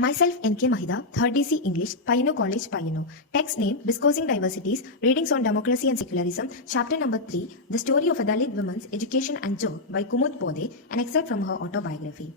Myself N.K. Mahida, 3rd DC English, Payyanur College, Payyanur. Text name Discoursing Diversities, Readings on Democracy and Secularism, Chapter number 3, The Story of a Dalit Woman's Education and Job by Kumud Pawde, an excerpt from her autobiography.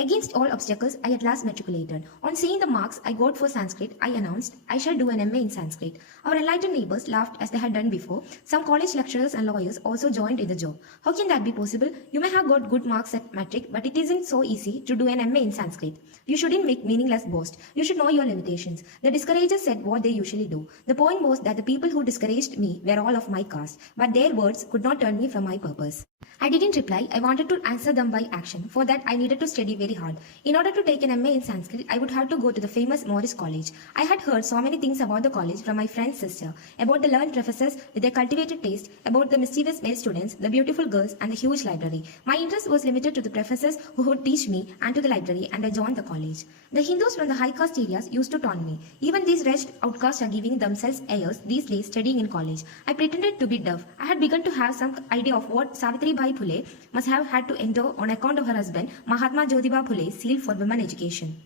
Against all obstacles, I at last matriculated. On seeing the marks I got for Sanskrit, I announced, I shall do an MA in Sanskrit. Our enlightened neighbors laughed as they had done before. Some college lecturers and lawyers also joined in the joke. How can that be possible? You may have got good marks at matric, but it isn't so easy to do an MA in Sanskrit. You shouldn't make meaningless boast. You should know your limitations. The discouragers said what they usually do. The point was that the people who discouraged me were all of my caste, but their words could not turn me from my purpose. I didn't reply. I wanted to answer them by action. For that, I needed to study very hard. In order to take an MA in Sanskrit, I would have to go to the famous Morris College. I had heard so many things about the college from my friend's sister, about the learned professors with their cultivated taste, about the mischievous male students, the beautiful girls, and the huge library. My interest was limited to the professors who would teach me and to the library, and I joined the college. The Hindus from the high caste areas used to taunt me. Even these wretched outcasts are giving themselves airs these days studying in college. I pretended to be deaf. I had begun to have some idea of what Savitribai Phule must have had to endure on account of her husband, Mahatma Jyotiba Phule's zeal for women education.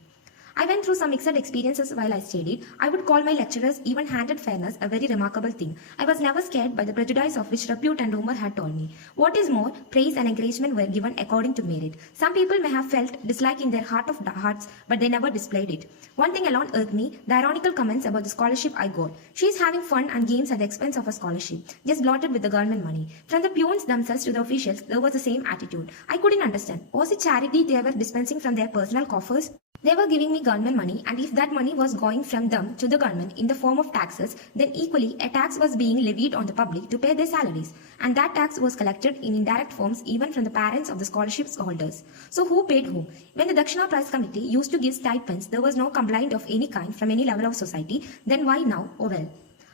I went through some mixed experiences while I studied. I would call my lecturers' even-handed fairness a very remarkable thing. I was never scared by the prejudice of which repute and rumor had told me. What is more, praise and encouragement were given according to merit. Some people may have felt dislike in their heart of hearts, but they never displayed it. One thing alone irked me, the ironical comments about the scholarship I got. She is having fun and games at the expense of a scholarship, just blotted with the government money. From the peons themselves to the officials, there was the same attitude. I couldn't understand. Was it charity they were dispensing from their personal coffers? They were giving me government money, and if that money was going from them to the government in the form of taxes, then equally a tax was being levied on the public to pay their salaries, and that tax was collected in indirect forms even from the parents of the scholarship holders. So who paid whom? When the Dakshina Prize Committee used to give stipends, there was no complaint of any kind from any level of society, then why now? Oh well.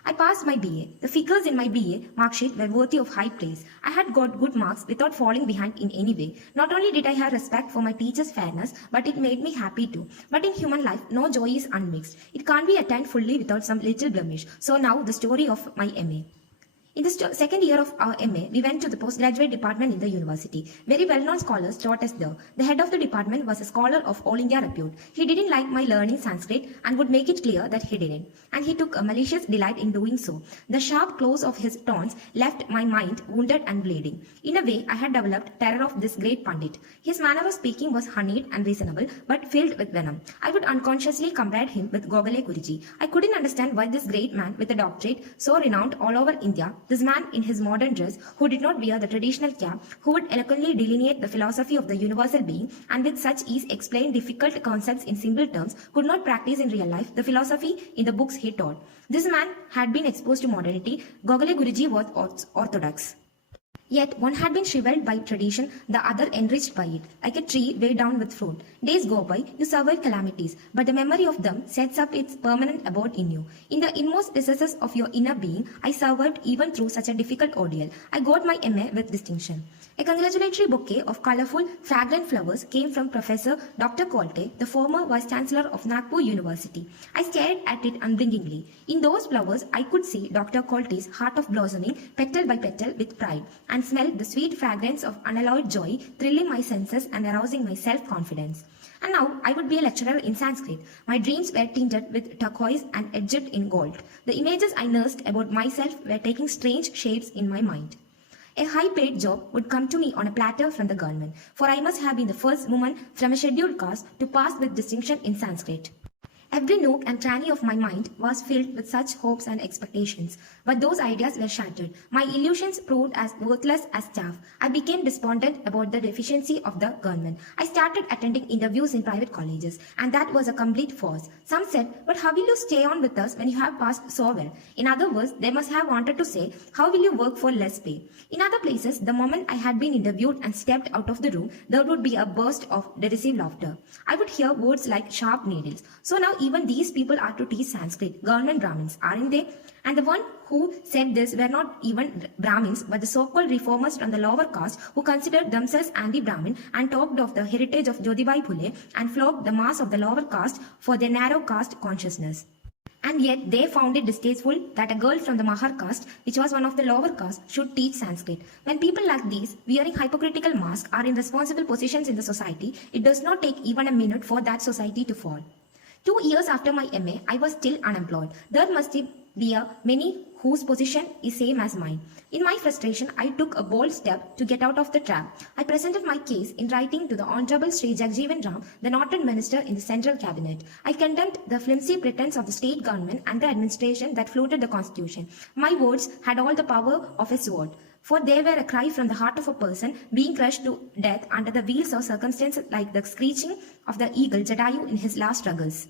I passed my BA. The figures in my BA mark sheet were worthy of high praise. I had got good marks without falling behind in any way. Not only did I have respect for my teacher's fairness, but it made me happy too. But in human life, no joy is unmixed. It can't be attained fully without some little blemish. So now the story of my MA. In the second year of our MA, we went to the postgraduate department in the university. Very well-known scholars taught us there. The head of the department was a scholar of all India repute. He didn't like my learning Sanskrit and would make it clear that he didn't. And he took a malicious delight in doing so. The sharp close of his taunts left my mind wounded and bleeding. In a way, I had developed terror of this great Pandit. His manner of speaking was honeyed and reasonable, but filled with venom. I would unconsciously compare him with Gokhale Guruji. I couldn't understand why this great man with a doctorate, so renowned all over India, this man in his modern dress, who did not wear the traditional cap, who would eloquently delineate the philosophy of the universal being, and with such ease explain difficult concepts in simple terms, could not practice in real life the philosophy in the books he taught. This man had been exposed to modernity. Gokhale Guruji was orthodox. Yet one had been shriveled by tradition, the other enriched by it, like a tree weighed down with fruit. Days go by, you survive calamities, but the memory of them sets up its permanent abode in you. In the inmost recesses of your inner being, I survived even through such a difficult ordeal. I got my MA with distinction. A congratulatory bouquet of colorful, fragrant flowers came from Professor Dr. Kolte, the former Vice-Chancellor of Nagpur University. I stared at it unblinkingly. In those flowers, I could see Dr. Kolte's heart of blossoming, petal by petal, with pride, and smelled the sweet fragrance of unalloyed joy, thrilling my senses and arousing my self-confidence. And now I would be a lecturer in Sanskrit. My dreams were tinted with turquoise and edged in gold. The images I nursed about myself were taking strange shapes in my mind. A high-paid job would come to me on a platter from the government, for I must have been the first woman from a scheduled caste to pass with distinction in Sanskrit. Every nook and cranny of my mind was filled with such hopes and expectations, but those ideas were shattered. My illusions proved as worthless as chaff. I became despondent about the deficiency of the government. I started attending interviews in private colleges, and that was a complete farce. Some said, but how will you stay on with us when you have passed so well? In other words, they must have wanted to say, how will you work for less pay? In other places, the moment I had been interviewed and stepped out of the room, there would be a burst of derisive laughter. I would hear words like sharp needles. So now even these people are to teach Sanskrit, government Brahmins, aren't they? And the one who said this were not even Brahmins, but the so-called reformers from the lower caste who considered themselves anti-Brahmin and talked of the heritage of Jyotibai Phule and flogged the mass of the lower caste for their narrow caste consciousness. And yet they found it distasteful that a girl from the Mahar caste, which was one of the lower castes, should teach Sanskrit. When people like these, wearing hypocritical masks, are in responsible positions in the society, it does not take even a minute for that society to fall. 2 years after my MA, I was still unemployed. There must be a many whose position is same as mine. In my frustration, I took a bold step to get out of the trap. I presented my case in writing to the Honorable Sri Jagjeevan Ram, the Northern Minister in the Central Cabinet. I condemned the flimsy pretense of the state government and the administration that floated the constitution. My words had all the power of a sword, for they were a cry from the heart of a person being crushed to death under the wheels of circumstances like the screeching of the eagle Jatayu in his last struggles.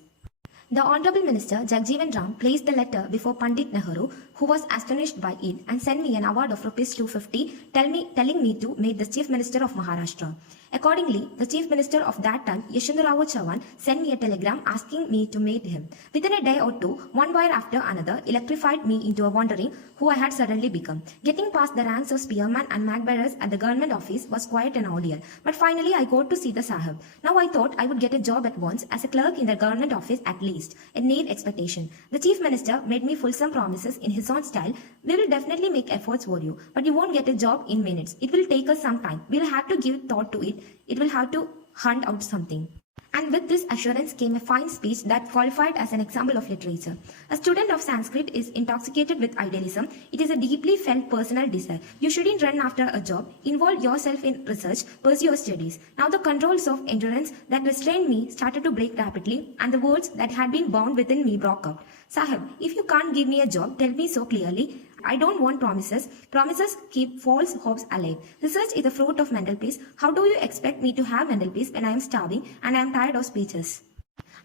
The Honorable Minister Jagjeevan Ram placed the letter before Pandit Nehru, who was astonished by it and sent me an award of Rs 250, telling me to make the Chief Minister of Maharashtra. Accordingly, the Chief Minister of that time, Yashwantrao Chavan, sent me a telegram asking me to meet him. Within a day or two, one wire after another electrified me into a wondering who I had suddenly become. Getting past the ranks of spearmen and magbearers at the government office was quite an ordeal. But finally, I got to see the Sahib. Now I thought I would get a job at once as a clerk in the government office at least, a neat expectation. The Chief Minister made me fulsome promises in his own style. We will definitely make efforts for you, but you won't get a job in minutes. It will take us some time. We'll have to give thought to it. It will have to hunt out something. And with this assurance came a fine speech that qualified as an example of literature. A student of Sanskrit is intoxicated with idealism. It is a deeply felt personal desire. You shouldn't run after a job. Involve yourself in research. Pursue your studies. Now the controls of endurance that restrained me started to break rapidly, and the words that had been bound within me broke out. Sahib, if you can't give me a job, tell me so clearly. I don't want promises. Promises keep false hopes alive. Research is the fruit of mental peace. How do you expect me to have mental peace when I am starving and I am tired of speeches?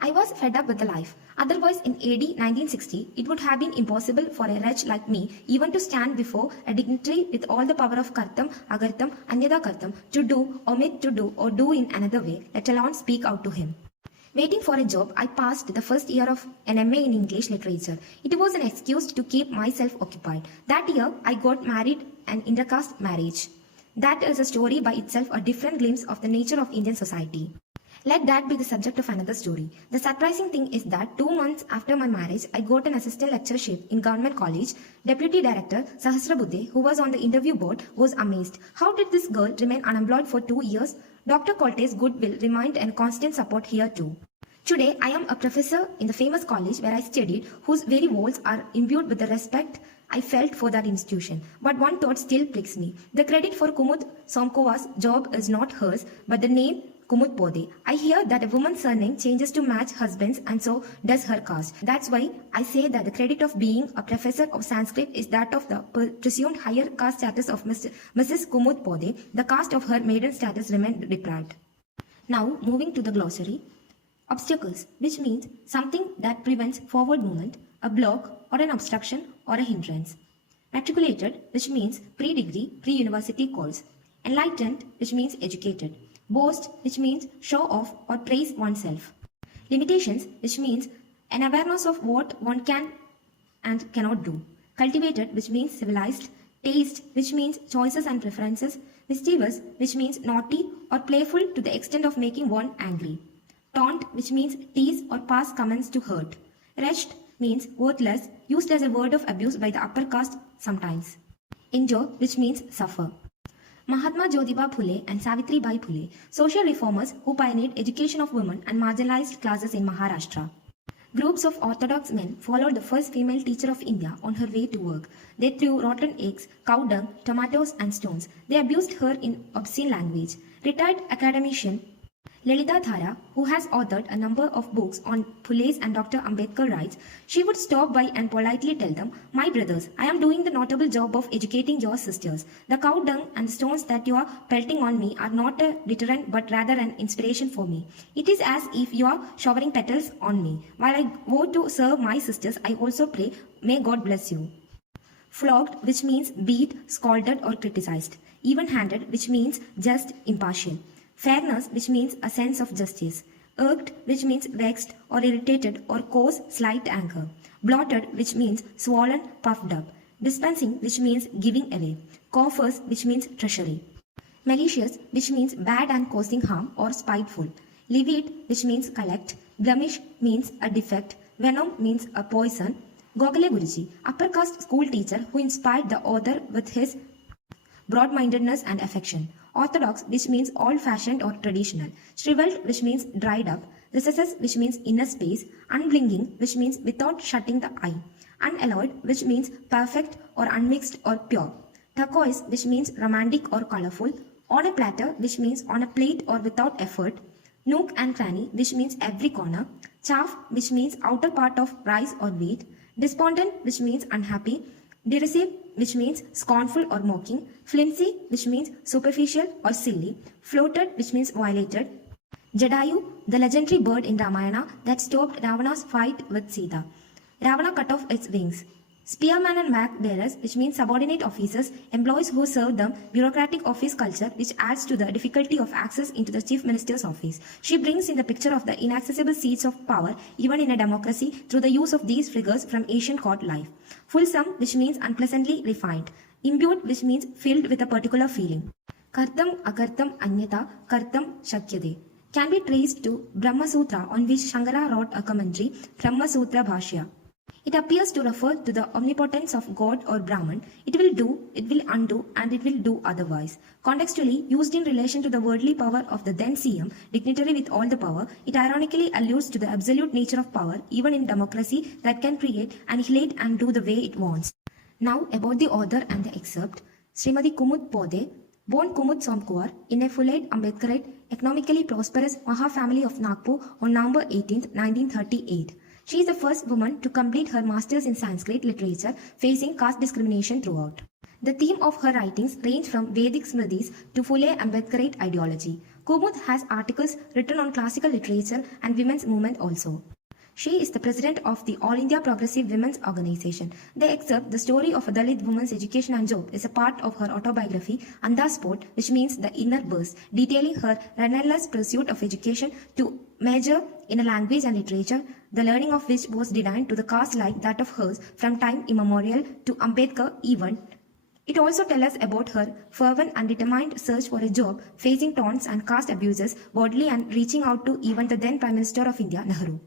I was fed up with the life. Otherwise, in AD 1960, it would have been impossible for a wretch like me even to stand before a dignitary with all the power of Kartam, Agartam, Anyada Kartam to do, omit to do, or do in another way, let alone speak out to him. Waiting for a job, I passed the first year of an MA in English literature. It was an excuse to keep myself occupied. That year, I got married, an intercaste marriage. That is a story by itself, a different glimpse of the nature of Indian society. Let that be the subject of another story. The surprising thing is that 2 months after my marriage, I got an assistant lectureship in government college. Deputy director Sahasrabuddhe, who was on the interview board, was amazed. How did this girl remain unemployed for 2 years? Dr. Kolte's goodwill remained and constant support here too. Today, I am a professor in the famous college where I studied, whose very walls are imbued with the respect I felt for that institution. But one thought still pricks me. The credit for Kumud Somkova's job is not hers, but the name Kumud Pawde. I hear that a woman's surname changes to match husband's and so does her caste. That's why I say that the credit of being a professor of Sanskrit is that of the presumed higher caste status of Mrs. Kumud Pawde. The caste of her maiden status remained deprived. Now, moving to the glossary. Obstacles, which means something that prevents forward movement, a block or an obstruction or a hindrance. Matriculated, which means pre-degree, pre-university course. Enlightened, which means educated. Boast, which means show off or praise oneself. Limitations, which means an awareness of what one can and cannot do. Cultivated, which means civilized. Taste, which means choices and preferences. Mischievous, which means naughty or playful to the extent of making one angry. Taunt, which means tease or pass comments to hurt. Wretched means worthless, used as a word of abuse by the upper caste sometimes. Endure, which means suffer. Mahatma Jyotiba Phule and Savitri Bai Phule, social reformers who pioneered education of women and marginalized classes in Maharashtra. Groups of orthodox men followed the first female teacher of India on her way to work. They threw rotten eggs, cow dung, tomatoes and stones. They abused her in obscene language. Retired academician Lalita Thara, who has authored a number of books on Phule's and Dr. Ambedkar rights, she would stop by and politely tell them, "My brothers, I am doing the notable job of educating your sisters. The cow dung and stones that you are pelting on me are not a deterrent but rather an inspiration for me. It is as if you are showering petals on me. While I go to serve my sisters, I also pray, may God bless you." Flogged, which means beat, scolded or criticized. Even-handed, which means just, impartial. Fairness, which means a sense of justice. Irked, which means vexed or irritated or cause slight anger. Bloated, which means swollen, puffed up. Dispensing, which means giving away. Coffers, which means treasury. Malicious, which means bad and causing harm or spiteful. Levied, which means collect. Blemish means a defect. Venom means a poison. Gokhale Guruji, upper caste school teacher who inspired the author with his broad-mindedness and affection. Orthodox, which means old-fashioned or traditional. Shriveled, which means dried up. recesses, which means inner space, unblinking, which means without shutting the eye, unalloyed, which means perfect or unmixed or pure, turquoise, which means romantic or colorful, on a platter, which means on a plate or without effort, nook and cranny, which means every corner, chaff, which means outer part of rice or wheat, despondent, which means unhappy, derisive, which means scornful or mocking, flimsy, which means superficial or silly, floated, which means violated, Jadayu, the legendary bird in Ramayana that stopped Ravana's fight with Sita. Ravana cut off its wings. Spearman and mag bearers, which means subordinate officers, employees who serve the bureaucratic office culture, which adds to the difficulty of access into the chief minister's office. She brings in the picture of the inaccessible seats of power, even in a democracy, through the use of these figures from ancient court life. Fulsome, which means unpleasantly refined. Imbued, which means filled with a particular feeling. Kartam, akartam, anyata, kartam, shakyade can be traced to Brahma Sutra, on which Shankara wrote a commentary, Brahma Sutra Bhashya. It appears to refer to the omnipotence of God or Brahman. It will do, it will undo, and it will do otherwise. Contextually, used in relation to the worldly power of the then CM, dignitary with all the power, it ironically alludes to the absolute nature of power, even in democracy, that can create, annihilate, and do the way it wants. Now, about the author and the excerpt. Srimati Kumud Pawde, born Kumud Somkuar in a full-eyed Ambedkarite, economically prosperous Maha family of Nagpur on November 18, 1938. She is the first woman to complete her master's in Sanskrit literature, facing caste discrimination throughout. The theme of her writings range from Vedic Smritis to Phule Ambedkarite ideology. Kumud has articles written on classical literature and women's movement also. She is the president of the All India Progressive Women's Organization. The excerpt, The Story of a Dalit Woman's Education and Job, is a part of her autobiography, Anda Sport, which means the inner burst, detailing her relentless pursuit of education to major in a language and literature, the learning of which was denied to the caste like that of hers from time immemorial to Ambedkar even. It also tells us about her fervent and determined search for a job, facing taunts and caste abuses boldly and reaching out to even the then Prime Minister of India, Nehru.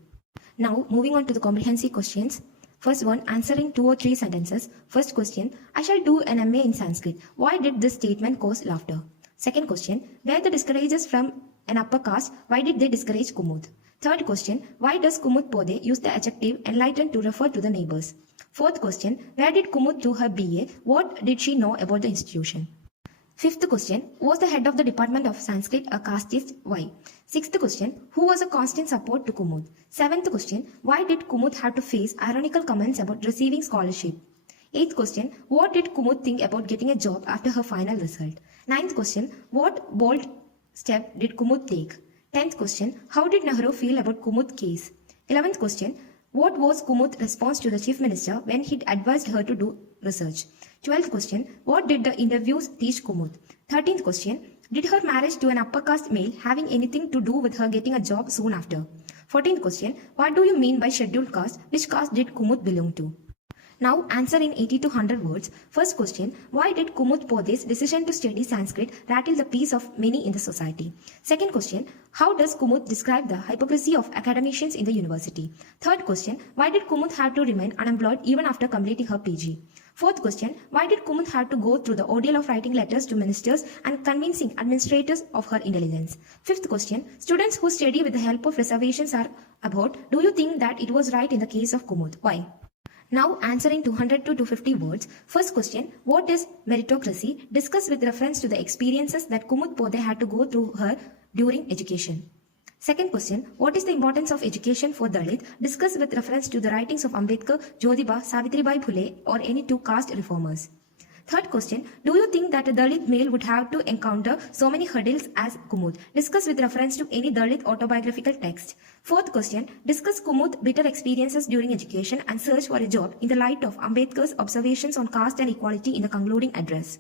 Now, moving on to the comprehensive questions. First one, answering 2 or 3 sentences. First question, I shall do an MA in Sanskrit. Why did this statement cause laughter? Second question, were the discouragers from an upper caste? Why did they discourage Kumud? Third question, why does Kumud Pawde use the adjective enlightened to refer to the neighbors? Fourth question, where did Kumud do her BA? What did she know about the institution? Fifth question, was the head of the Department of Sanskrit a casteist? Why? Sixth question, who was a constant support to Kumud? Seventh question, why did Kumud have to face ironical comments about receiving scholarship? Eighth question, what did Kumud think about getting a job after her final result? Ninth question, what bold step did Kumud take? 10th question, how did Nehru feel about Kumud case? 11th question, what was Kumud's response to the chief minister when he advised her to do research? 12th question, what did the interviews teach Kumud? 13th question, did her marriage to an upper caste male having anything to do with her getting a job soon after? 14th question, what do you mean by scheduled caste? Which caste did Kumud belong to? Now answer in 80 to 100 words. First question, why did Kumud Pawde's decision to study Sanskrit rattle the peace of many in the society? Second question, how does Kumud describe the hypocrisy of academicians in the university? Third question, why did Kumud have to remain unemployed even after completing her PG? Fourth question, why did Kumud have to go through the ordeal of writing letters to ministers and convincing administrators of her intelligence? Fifth question, students who study with the help of reservations are about, do you think that it was right in the case of Kumud? Why? Now answering 200 to 250 words. First question, what is meritocracy? Discuss with reference to the experiences that Kumud Pawde had to go through her during education. Second question, what is the importance of education for Dalit? Discuss with reference to the writings of Ambedkar, Jyotiba, Savitribai Phule or any 2 caste reformers. Third question, do you think that a Dalit male would have to encounter so many hurdles as Kumud? Discuss with reference to any Dalit autobiographical text. Fourth question, discuss Kumud's bitter experiences during education and search for a job in the light of Ambedkar's observations on caste and equality in the concluding address.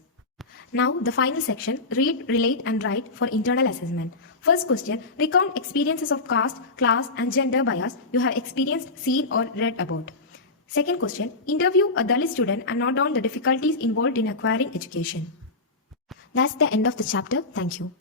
Now, the final section, read, relate and write for internal assessment. First question, recount experiences of caste, class and gender bias you have experienced, seen or read about. Second question, interview a Dalit student and note down the difficulties involved in acquiring education. That's the end of the chapter. Thank you.